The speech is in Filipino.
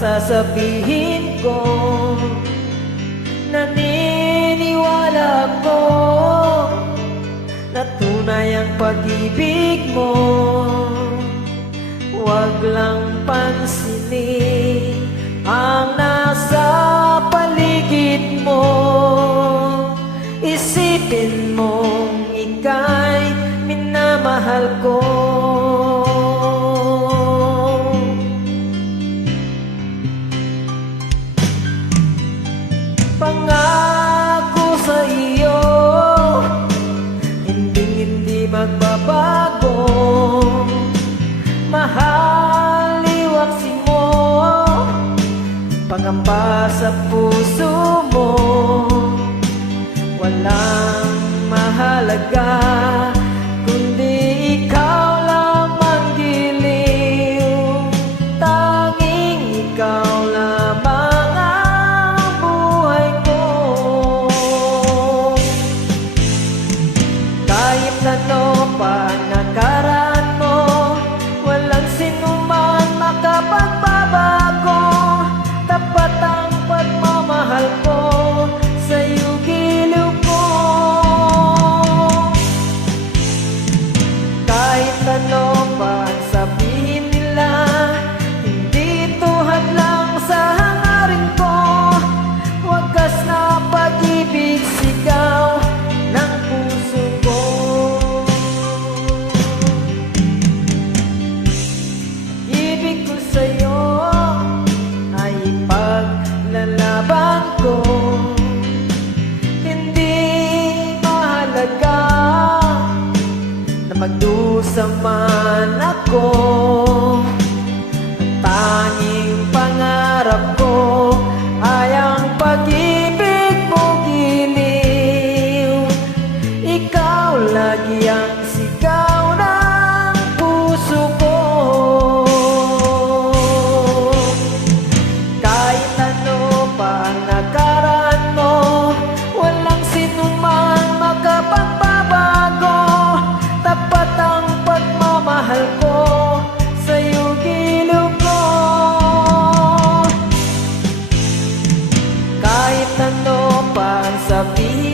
sasabihin ko. Naniniwala ko na tunay ang pag-ibig mo. Huwag lang pansinin ang nasa paligid mo. Isipin mong ika'y minamahal ko. Pangako sa iyo, hindi magbabago. Mahal, iwaksi mo, pangamba sa puso mo. Walang mahalaga kundi ikaw lamang giliw. Tanging ikaw lamang ang buhay ko. Kahit ano pa nakaraan mo, walang sinuman makapagbabago. Tapat ang pagmamahal ko sa'yo, giliw ko. Kahit ano pa ang sabihin nila, hindi ito hadlang sa hangarin ko. Wagas na pag-ibig, sigaw ng puso ko. Ibig ko sa'yo ay ipaglalaban ko. Hindi mahalaga na magdusa man ako. Ang tanging pangarap ko ay ang pag-ibig mo, giliw. Ikaw lagi ang sigaw ng puso ko. Kahit ano pa ang nakaraan mo, walang sinuman makapagbabago. Tapat ang pagmamahal ko sa'yo, giliw ko. Kahit ano pa ang sabihin